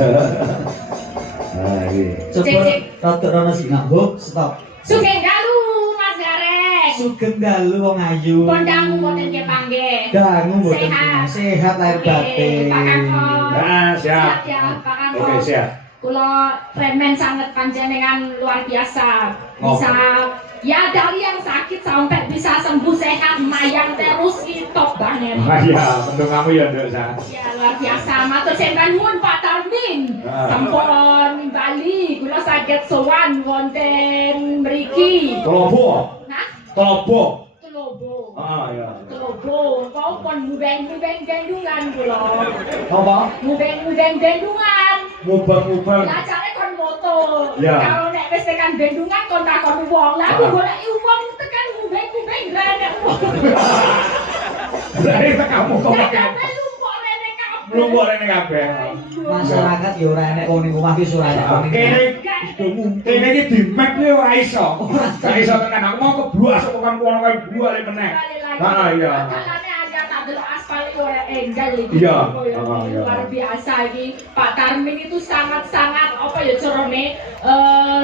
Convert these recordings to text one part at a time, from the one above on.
Nah, iki. Coba rotok rono sing ngambuk, stop. Sugeng dalu Mas Gareng. Sugeng dalu wong ayu. Kondangu mboten nggih panggih. Dangu mboten Sehat. sehat lahir batin. Pak Kakon. Nah, siap. Ya, Pak Kakon. Oke, siap. Kula remen sangat panjenengan luar biasa. Oh. Bisa ya dari yang sakit sampai bisa sembuh sehat mayang terus itu top banget. Ah, iya, mendung kamu ya, Nduk, Sa. Ya luar biasa. Matur sembah nuwun Pak Tarmin. Ah. Sampun Bali kula saged sowan wonten mriki. Kelopo. Nah, Kelopo. Telobo. Ah, iya. Telobo. Kau pun mubeng-mubeng gendungan kula. Apa? Mubeng-mubeng gendungan. Mubeng-mubeng. Lah jare kon moto. Ya. Kalau nek wis tekan bendungan kon takon wong. Lah aku goleki wong tekan mubeng-mubeng renek wong. Berarti kamu kok Lah pakai kabeh lumpuk rene kabeh. mlumpuk rene kabeh. Masyarakat ya ora enek wong ning omah ki ora enek wong. Kene iki di map iki ora iso. Gak iso tekan aku mau keblus kok kan kono kae buale meneh. Ah, iya. Kalane aja tak delok aspal iki ora enggal iki. Iya. Oh, ya, Ah, iya. luar biasa iki. Pak Tarmin itu sangat-sangat apa ya carane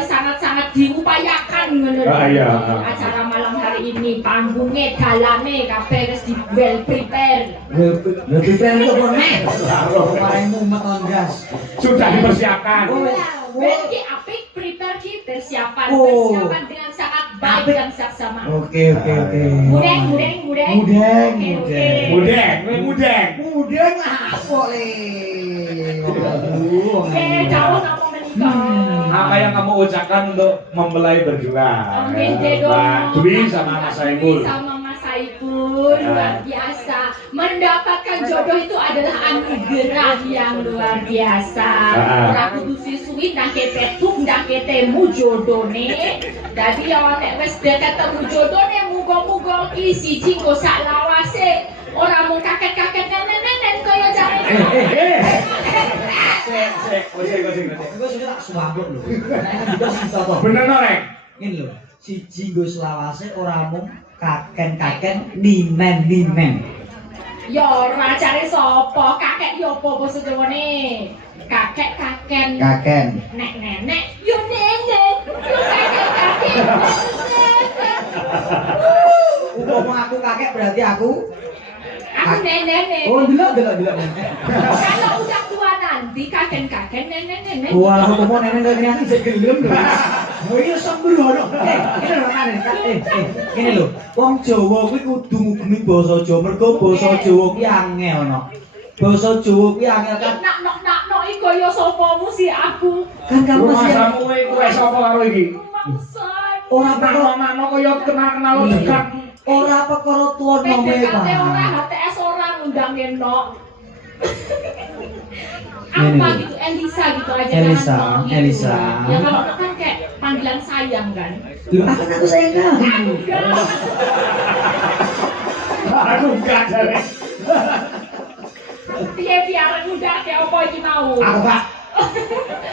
sangat-sangat diupayakan ngono lho. Ah, iya. Acara malam hari ini panggungnya dalane kabeh wis di well prepare. Lebih pengen itu meneh. Paling mumet on gas. Sudah dipersiapkan. Ben ki apik prepare ki persiapan Oh. persiapan dengan sangat baik dan saksama. Oke. Mudeng. Mudeng. Oke. Mudeng, kowe mudeng. Mudeng apa le? Aduh, Oke, jauh apa menikah? Apa yang kamu ucapkan untuk mempelai berdua? Amin deh dong. Mbak Dwi sama Mas Saiful. Sama Mas Saiful luar biasa. Mendapatkan jodoh itu adalah anugerah yang luar biasa. Ora kudu siswi nang kepetuk nang ketemu jodone. Dadi ya nek wis ketemu jodone muga-muga ki siji kok sak lawase. Ora mung kaget-kaget nenen kaya jare. Gue sudah tak suambut lho. Nek juga sing toto. Bener no, Rek? Ngene lho, siji nggo selawase ora mung kaken-kaken ninen. Ya ora cari sapa, kakek ya apa basa Jawane? Kakek-kaken. Kaken. Nek nenek yo nenek. Yo kakek-kakek. Umpama aku kakek berarti aku Aku nenek. oh delok. Kalau udah tua nanti kakek-kakek nenek. Wah, aku mau nenek dari nanti saya gelem lho. Oh iya sembrono. Ini lho kan. Ngene lho, wong Jawa kuwi kudu ngugemi basa Jawa. Mergo basa Jawa kuwi angel no. Basa Jawa kuwi angel kan. Nak iki kaya sapamu si aku. Kan kamu Rumah masih kamu kowe sapa karo iki? Maksud. ora perkara Makno kaya kenal-kenal dekat. ora perkara tuwa nome PDKT ora, Pak. HTS ora ngundang Nok. Ini Apa nih. gitu, Elisa gitu aja Elisa, kan, gitu. Elisa. Ya kalau Nok kan kayak panggilan sayang kan. Lho akan aku sayang kamu. Aku enggak jare. Piye biar udah kayak apa iki mau. Aku Pak.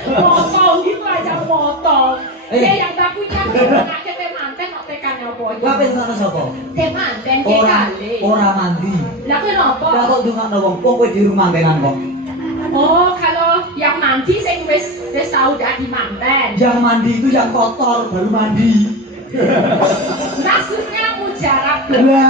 Motong gitu aja motong. Ya Eh. yang bakunya nak ke temanten nak tekan apa iki. Lah pengen sapa? Temanten ke kali. Ora mandi. Lah kenapa? Lah kok ndongakno wong kowe di rumah mantenan kok. Oh, kalau yang mandi sing wis tahu dadi manten. Yang mandi itu yang kotor baru mandi. Maksudnya mujarab doa.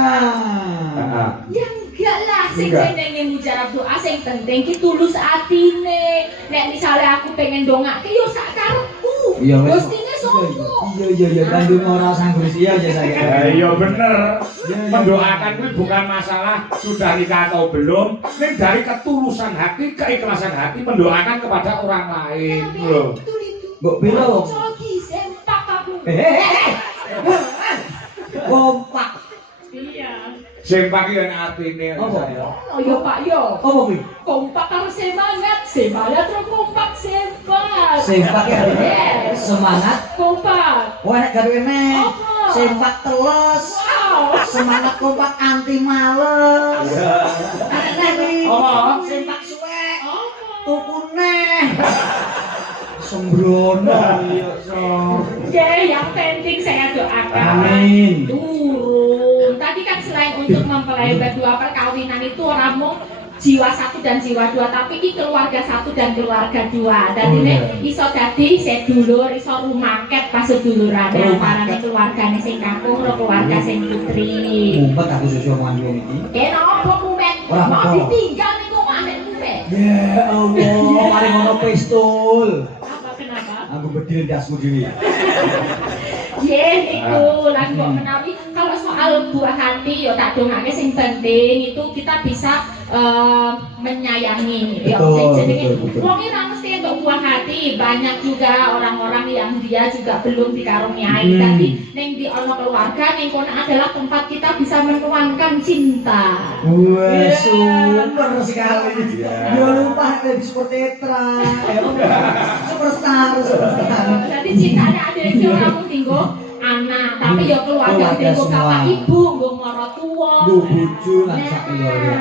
Lah. Ya enggak lah, sing Enggak. jenenge mujarab doa sing penting ki tulus atine. Nek misalnya aku pengen dongake yo sak karepku. Iya wes. Gustine sopo? Iya bandung ora sanggup iya aja saya. Iya bener. Iya. Mendoakan itu bukan masalah sudah nikah atau belum. Ini dari ketulusan hati, keikhlasan hati mendoakan kepada orang lain. Loh. Mbok piro wong? Coki sempak aku. Kompak. Iya. Sempak yang artinya Apa? saya. Oh yo Pak yo. Apa kuwi? Kompak harus semangat terus kompak sempak. Sempak ya. Yes. Semangat. Kompak. Wah nek gawe meneh. Apa? Sempak teles. Wow. Semangat kompak anti males. Ana kuwi. Apa? Sempak suwek. Apa? Tuku neh. Sembrono iya so. Oke, yang penting saya doakan. Amin. Turun. Tadi kan selain untuk mempelai berdua perkawinan itu orang mau jiwa satu dan jiwa dua, tapi ini keluarga satu dan keluarga dua. Dan Oh, ini iya. iso dadi sedulur, iso rumaket pas sedulurane antarané keluargane sing kakung karo keluarga sing putri. Mumpet aku susu omongan wong iki. Kena apa mumet? Ora Mau apa-apa. ditinggal niku mamet mumet. Ya Allah, mari ngono pistol. Apa kenapa? Aku bedil dasmu dhewe. Niku lan kok menawi kalau soal buah hati ya tak dongake sing penting itu kita bisa menyayangi ya Betul, sing jenenge betul, betul. wong ora mesti untuk buah hati, banyak juga orang-orang yang dia juga belum dikaruniai tapi ning di ono keluarga ning kono adalah tempat kita bisa menuangkan cinta. Wah, Yeah. super sekali. Yeah. Ya lupa jadi seperti Etra. Superstar. Jadi cintanya ada yang orang mung tinggo anak, tapi ya keluarga Keluarga tinggo semua. bapak ibu, nggo mara tuwa. Nggo bojo lan sak liyane.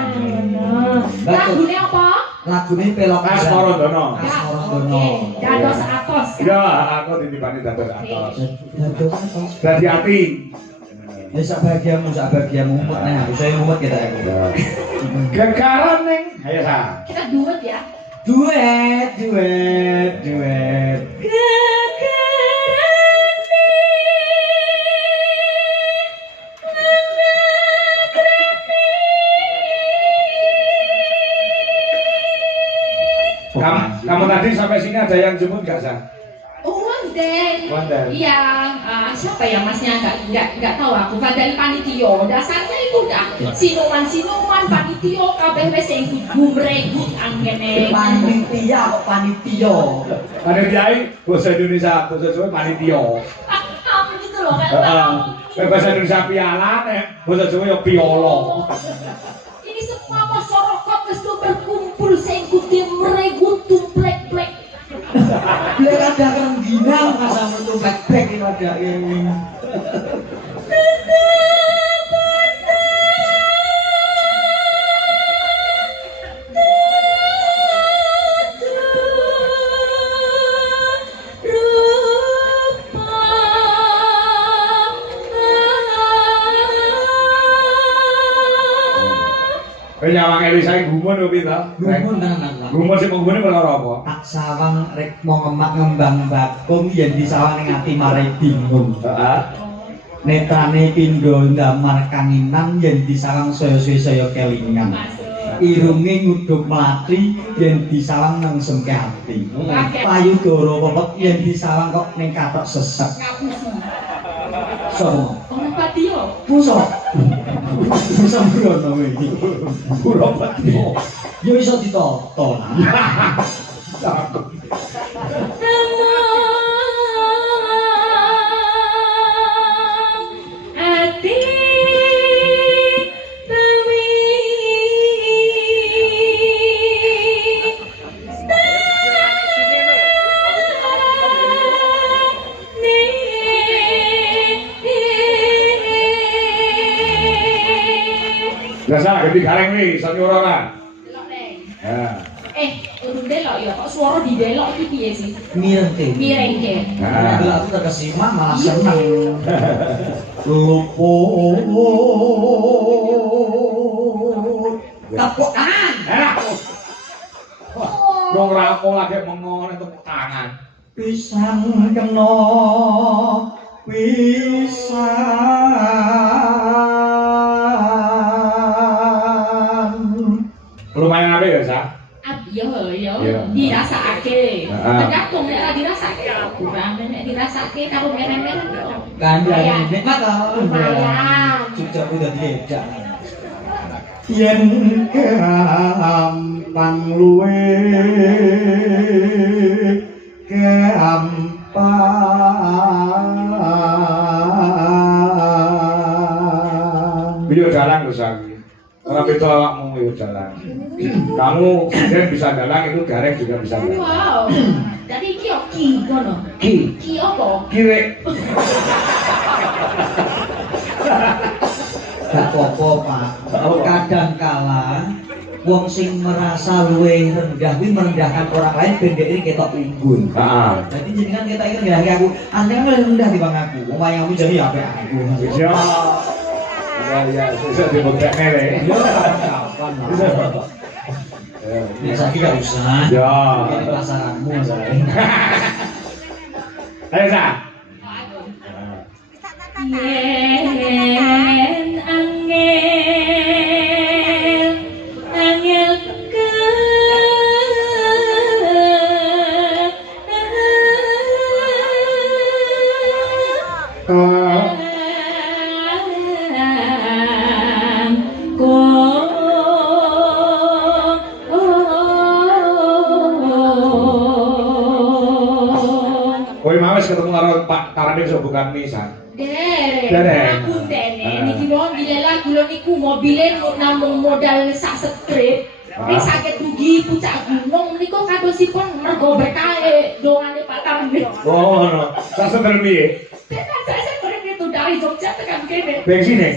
Lagune apa? Lagune pelok Mas Morondono. Mas Morondono. Dados atos. Ya, aku dititipani dados atos. Dados apa? Dadi ati. Ya sak bahagiamu umut nah aku saya umut kita aku. Gegaran ning. Ayo sa. Kita duet ya. Duet. Kamu tadi sampai sini ada yang jemput nggak sa? Wonten. Wonten. Iya, siapa ya masnya nggak tahu aku. Dari panitia. Dasarnya itu dah sinuman panitia kabeh wis sing gumregut anggene. Panitia. Panitia bahasa Indonesia, bahasa Jawa panitia. Kamu gitu loh kan. Bahasa Indonesia piala, bahasa Jawa ya piolo. Ini semua masyarakat wis berkumpul sing kuti meregut tumplek-plek. Biar ada rengginang sama itu back itu ada ini. Nyawang Elisa gumun lho pinta. Gumun tenan. Gumun sing menggune perkara apa? Tak sawang rek mau ngemak ngembang bakung yen disawang ning ati marai bingung. Heeh. Netrane pindho ndamar kanginan yen disawang saya kelingan. Irunge nguduk mlati yen disawang nang semke ati. Payudara pepek yen disawang kok ning katok sesek. Ngapusi. Sono. Orang patio. Pusok. Pusok brono iki. Kula patio. Yo iso ditoto. Biasa gede gareng nih, iso nyuara ora? Delok Neng. Ya. Urung delok ya kok suara didelok iki piye sih? Mireng. Mireng ke. Nah. Kalau aku udah kesimak malah seneng. Luput tepukan. Dong rapo lagi mengon tepuk tangan. Pisang kena pisang. Lumayan apa ya, Sa? Iya, Iya. dirasakake. Heeh. Tergantung nek ora dirasake kurang, nek dirasake karo meren-meren yo. Kandang nikmat toh. Lumayan. Cucuk udah diedak. Yen gampang luwe gampang. Video jalan lho, Sa. Ora beda awakmu yo jalan. Kamu kemudian bisa jalan itu gareng juga bisa jalan. Wow. Jadi iki yo ki ngono. Ki. Ki apa? Kire. Gak apa-apa, Pak. Kadang kala wong sing merasa luwih rendah kuwi merendahkan orang lain ben dhek iki ketok unggul. Heeh. Jadi jenengan kita ini ngendaki aku, anda kan lebih rendah dibanding aku. Wong jadi apa aku? Ya. Ya, bisa dibuktikan le. Ya kapan lah. Ya saiki gak usah. Ya. Ini pasaranmu masalahnya. Ayo Sa. Yen angel Kowe mau wis ketemu karo Pak Karane iso bukan nisan. Derek, aku dene niki wong dilelah kula niku mobile namung modal sak strip. Nek saged dugi pucak gunung niku kadosipun mergo berkahe dongane Pak Tarmin. Oh, no. Sak seter piye? Saya pergi itu dari Jogja tekan kene. Bensin e?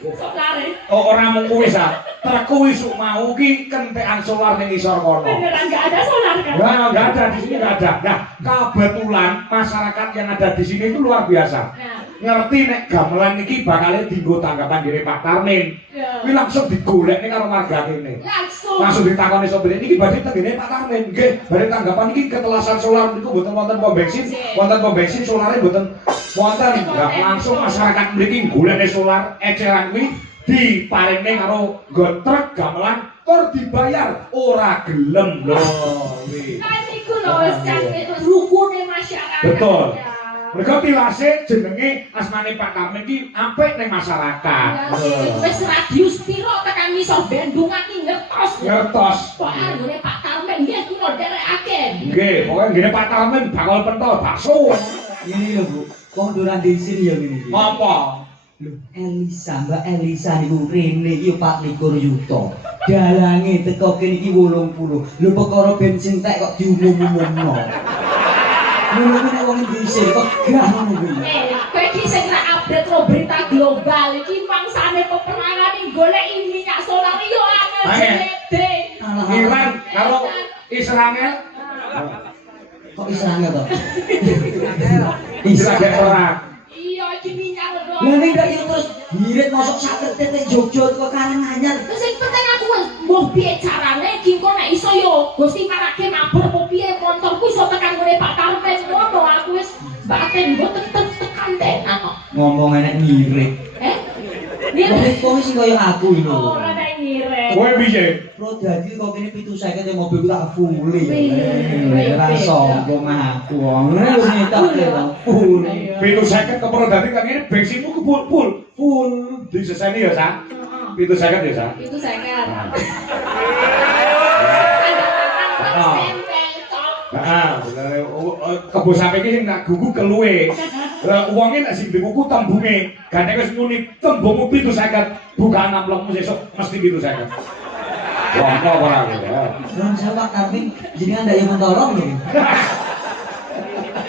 Sok lare. Oh, ora mung kuwi Sa. Terku isuk mau ki kentekan solar ning isor kono. Beneran enggak ada solar kan? Enggak ada di sini enggak ada. Nah, kebetulan masyarakat yang ada di sini itu luar biasa. Nah, Ngerti nek gamelan iki bakal dienggo tanggapan diri Pak Tarmin. ya. Kuwi langsung digolek ning karo warga kene. Langsung. Langsung ditakoni sopir niki badhe tengene Pak Tarmin. Nggih, badhe tanggapan iki ketelasan solar niku mboten wonten pom bensin, wonten pom bensin solare mboten wonten. Lah langsung masyarakat mriki golekne solar eceran kuwi diparingne karo nggon truk gamelan tur dibayar ora gelem lho kuwi. Nah, niku lho rukune masyarakat. Betul. Ya. Mereka tilase jenenge asmane Pak Tarmin ki apik ning masyarakat. Wis radius piro tekan ngisor bendungan iki ngertos. Ngertos. Kok anggone Pak Tarmin nggih kula nderekaken. Nggih, pokoke ngene Pak Tarmin bakal pentol bakso. Ini lho Bu, konduran di sini ya gini. Apa? Lho, Mbak Elisa niku rene iki 24 yuta. Dalange teko kene iki 80. Lho perkara bensin tek kok diumum-umumno. Lho nek wong dhisik kok gah ngono kuwi. Kowe iki sing ra update ro berita global iki mangsane peperangan iki golek minyak solar yo angel jede. Iran karo Israel. Kok Israel to? Israel ora. Iya iki minyak lho. Lah nek gak yo terus ngirit mosok sak tetek Jogja kok Karanganyar. Sing penting aku mbuh piye carane iki kok nek iso yo Gusti marake mabur apa piye montorku iso tekan ngene Pak Tarmin ngono aku wis batin mboten tekan tenan kok. Ngomong enek ngirit. Ngirit. Kok sing koyo aku iki lho. Ora nek ngirit. Kowe piye? Pro dadi kok kene 750 ya mobilku tak full Wih, ora sombong aku. Ngono wis nyetok ya full. 750 kepro dadi kan ngene bensinmu kebul-bul. Full diseseni ya, Sa. 750 ya, Sa. Itu saya kan. Heeh, kebo sapi iki sing tak gugu keluwe. Wonge nek sing dikuku tembunge, gane wis muni tembungmu 750, bukan amplopmu sesuk mesti 750. Wah, kok ora ya. Belum saya Pak Tarmin, jenengan ndak yo mentolong lho.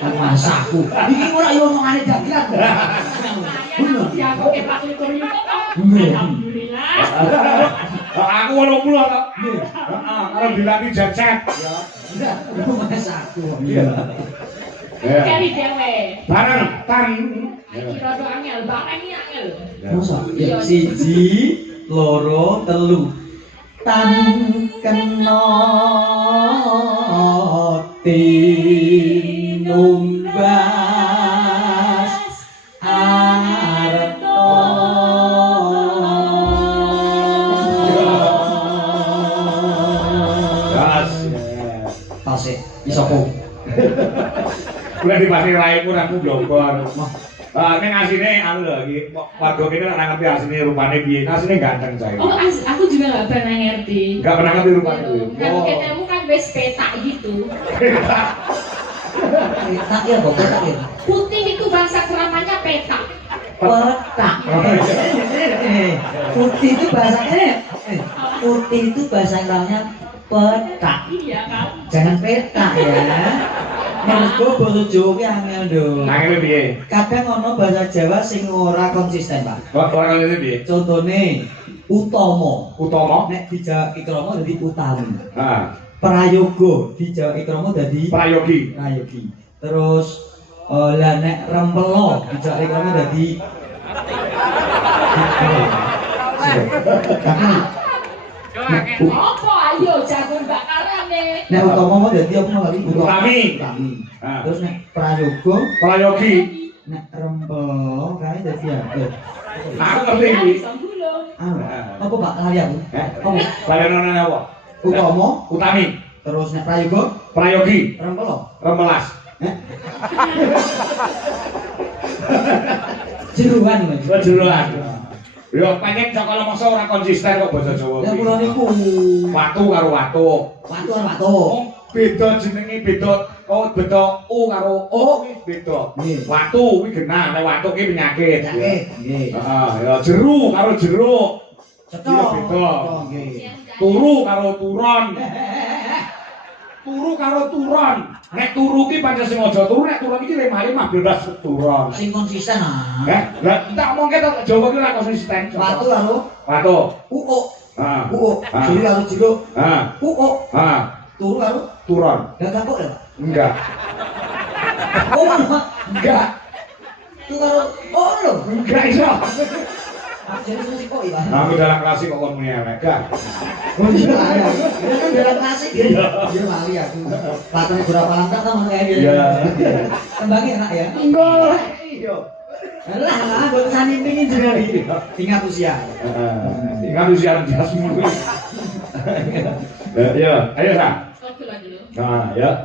Masaku. Iki ora yo omongane dagelan. Bener. Ya kok Pak Likur yuta kok. Bener. Alhamdulillah. Aku 80 to. Heeh, karo dilatih jacet. Ya. Enggak, itu masaku. Iya. Kali dewe. Bareng tan. Iki rada angel, bareng iki angel. Masa? Ya, siji, loro, telu. Tan kena tinumbas arto. Tasik, isopo. Kuwi dipasih raimu aku blogor. Ning asine anu lho iki warga kene ora ngerti asine rupane piye. Asine ganteng cah. Oh, aku juga nggak pernah ngerti. Enggak pernah ngerti rupane kuwi. Kan ketemu kan wis petak gitu. Petak ya, kok petak ya? Putih itu bahasa keramanya petak. Petak. Putih itu bahasanya putih itu bahasa keramnya petak. Iya kan? Jangan petak ya. Mergo basa Jawa ki angel nduk. Angel piye? Kadang ono bahasa Jawa sing ora konsisten, Pak. Ora ngene piye? Contone utama. Utama? Nek dijawab ikrama dadi utami. Heeh. Prayoga dijawab ikrama dadi Prayogi. prayogi. Terus lah nek rempelo dijawab ikrama dadi Apa Ayo jagung bakarane. Nek utama mau dadi apa lagi? Utami. Utami. Ah. Terus nek prayoga, Prayogi. nek rempel kae dadi apa? Aku ngerti iki. Apa Pak lali aku? Apa? Bayanane apa? Utama, Utami. terus nek prayoga, Prayogi. rempel. Remelas. Jeruan Mas. Jeroan. Yo pancen cokol masa ora konsisten kok basa Jawa. Ya kula niku Watu karo watu. watu karo watu. Oh, beda jenenge beda. Oh, beda u karo o beda. Nggih. Watu kuwi genah, nek watu ki penyakit. Oke, nggih. Heeh, ya jeru karo jeruk. Cocok. Iya, beda. Nggih. Turu karo turon. Turu karo turon. Nek turu ki pancen sing aja turu, nek turon iki lemah-lemah bebas turon. Sing konsisten ah. Lah tak omongke to Jawa ki ora konsisten. Watu karo Watu. uuk. Heeh. Uuk. Ah. Jeru karo jeruk. Heeh. Uuk. Heeh. Turu karo Turon. gagak kok ya, Pak? Enggak. Oh, Pak. Enggak. Turu karo oh lho. Enggak iso. Jadi musik kok ya. Aku dalam klasik kok kon muni elek. Oh iya ya. Ini kan dalam klasik ya. Iya mali aku. Paten berapa langkah sama kayak dia. Iya. Tembangi enak ya. Enggak. Iya. Alah, buat sani pingin juga iki. Tingkat usia. Heeh. Ingat usia jasmu kuwi. Ya, ayo Sa. Oke lagi lo. Nah, ya.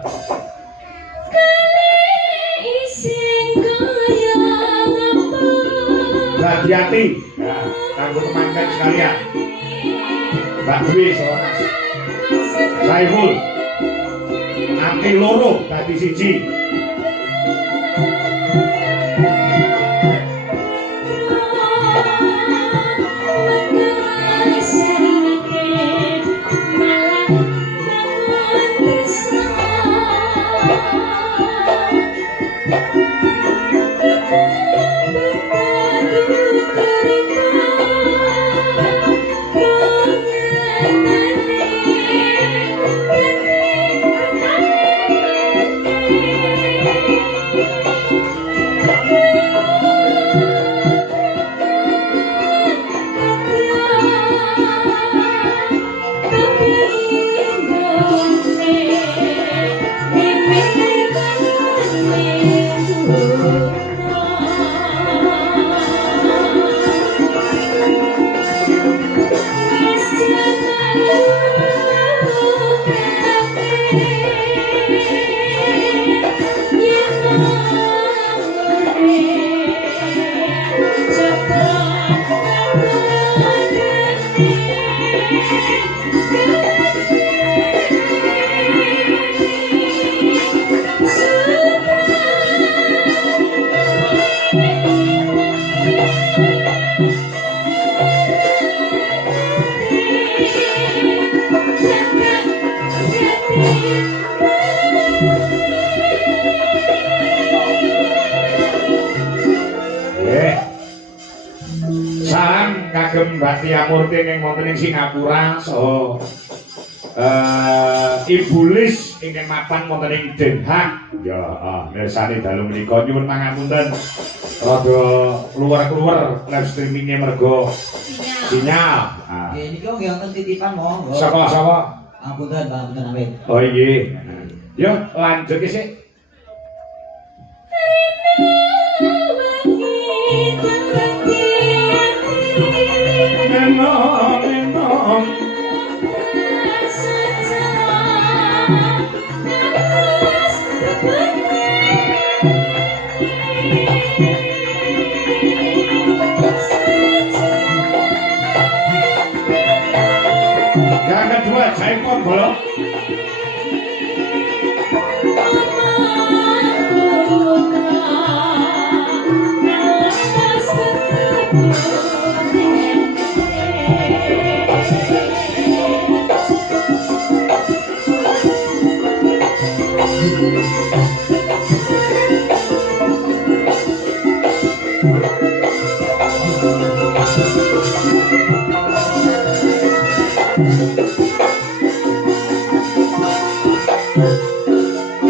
Hati-hati. Nah, kanggo teman-teman sekalian. Mbak Dwi seorang Saiful. Anti loro dadi siji. Salam kagem Mbak Tia Murti ing wonten ing Singapura saha Ibu Lis ingkang mapan wonten ing Den Haag. Ya, mirsani dalu menika nyuwun pangapunten rada keluar-keluar live streaming-e mergo sinyal. Nggih niki nggih wonten titipan monggo. Sapa? Apunten, amin. Oh iya. Yo lanjut ki sik. Menom. Yang kedua, Jaipur bolong.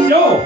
Yo.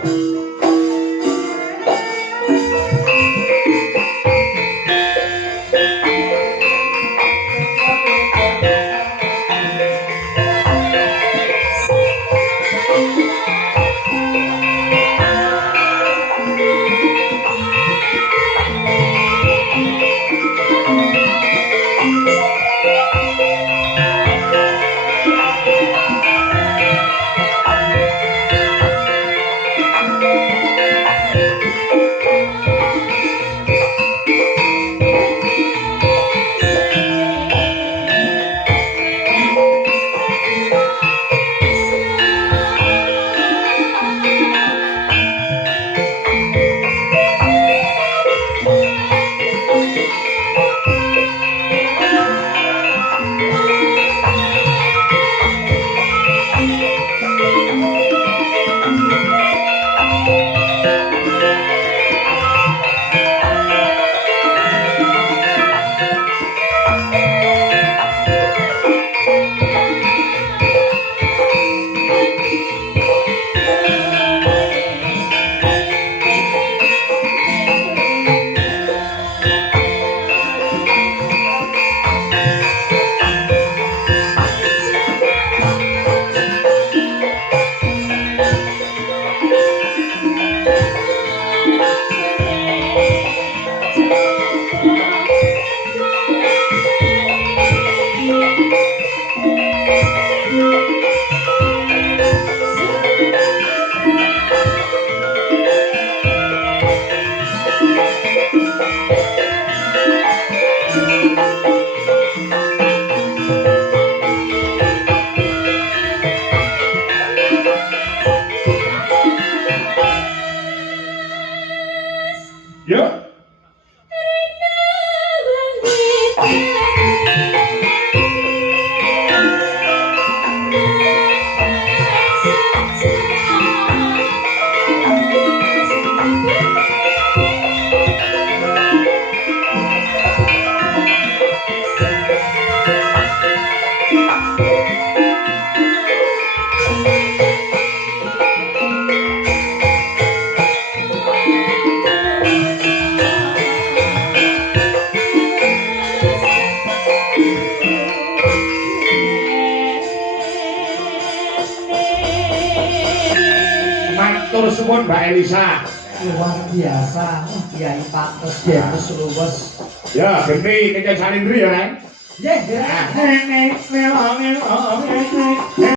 Nuwun Mbak Elisa. Luar biasa. Kiai Pates Demes luwes. Ya, geni kecen salindri ya, Neng. Nggih, nggih.